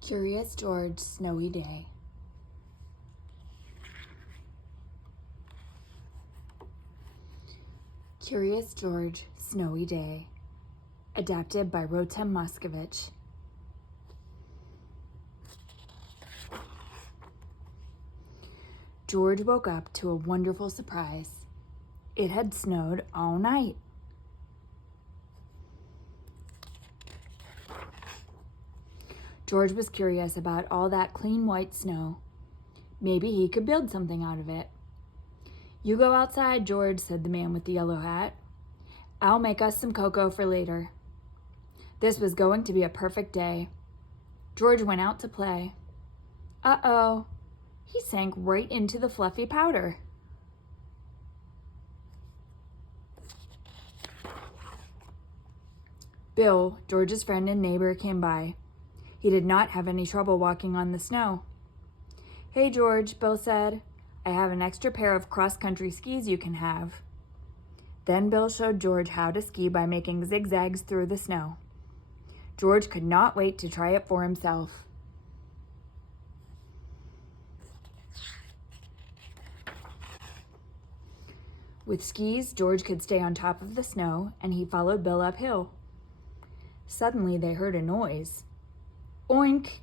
Curious George, Snowy Day. Curious George, Snowy Day. Adapted by Rotem, Moscovich. George woke up to a wonderful surprise. It had snowed all night. George was curious about all that clean white snow. Maybe he could build something out of it. "You go outside, George," said the man with the yellow hat. "I'll make us some cocoa for later." This was going to be a perfect day. George went out to play. Uh-oh, he sank right into the fluffy powder. Bill, George's friend and neighbor, came by. He did not have any trouble walking on the snow. "Hey, George," Bill said. "I have an extra pair of cross-country skis you can have." Then Bill showed George how to ski by making zigzags through the snow. George could not wait to try it for himself. With skis, George could stay on top of the snow, and he followed Bill uphill. Suddenly, they heard a noise. Oink,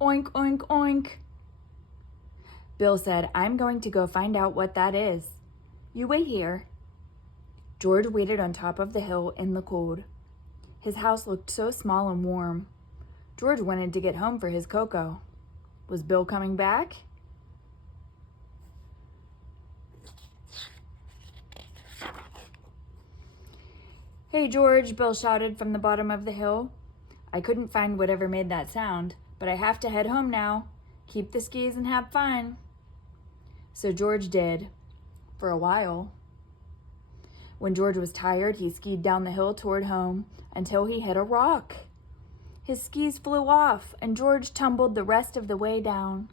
oink, oink, oink. Bill said, "I'm going to go find out what that is. You wait here." George waited on top of the hill in the cold. His house looked so small and warm. George wanted to get home for his cocoa. Was Bill coming back? "Hey, George," Bill shouted from the bottom of the hill. "I couldn't find whatever made that sound, but I have to head home now. Keep the skis and have fun." So George did, for a while. When George was tired, he skied down the hill toward home until he hit a rock. His skis flew off, and George tumbled the rest of the way down.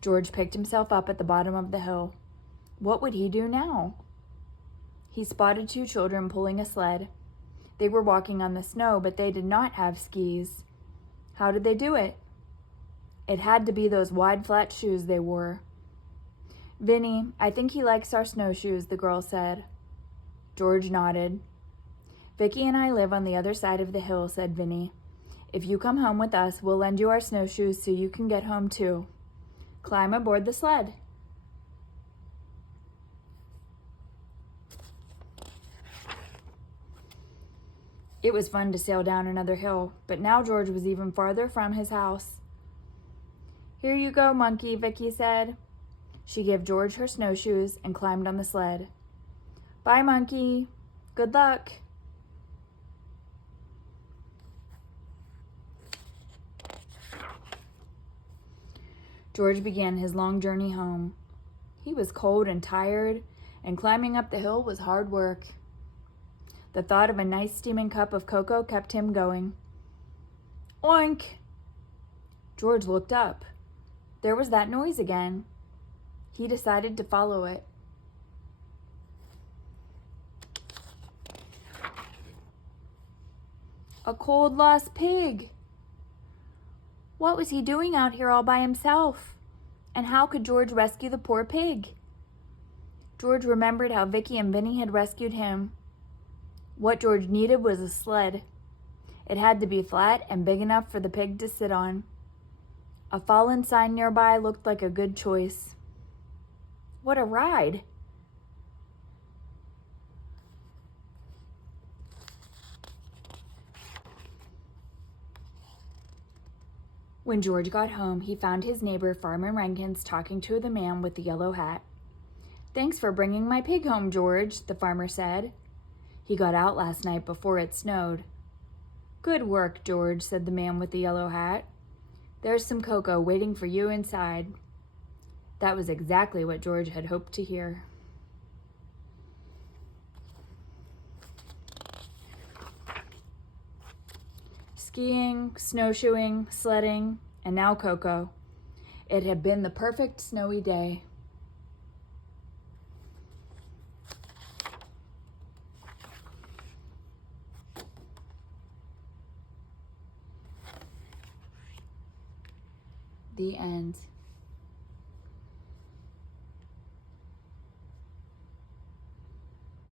George picked himself up at the bottom of the hill. What would he do now? He spotted two children pulling a sled. They were walking on the snow, but they did not have skis. How did they do it? It had to be those wide, flat shoes they wore. "Vinny, I think he likes our snowshoes," the girl said. George nodded. "Vicky and I live on the other side of the hill," said Vinny. "If you come home with us, we'll lend you our snowshoes so you can get home too. Climb aboard the sled." It was fun to sail down another hill, but now George was even farther from his house. "Here you go, monkey," Vicky said. She gave George her snowshoes and climbed on the sled. "Bye, monkey. Good luck." George began his long journey home. He was cold and tired, and climbing up the hill was hard work. The thought of a nice steaming cup of cocoa kept him going. Oink! George looked up. There was that noise again. He decided to follow it. A cold, lost pig! What was he doing out here all by himself? And how could George rescue the poor pig? George remembered how Vicky and Vinny had rescued him. What George needed was a sled. It had to be flat and big enough for the pig to sit on. A fallen sign nearby looked like a good choice. What a ride! When George got home, he found his neighbor Farmer Rankins talking to the man with the yellow hat. "Thanks for bringing my pig home, George," the farmer said. "He got out last night before it snowed." "Good work, George," said the man with the yellow hat. "There's some cocoa waiting for you inside." That was exactly what George had hoped to hear. Skiing, snowshoeing, sledding, and now cocoa. It had been the perfect snowy day. The end.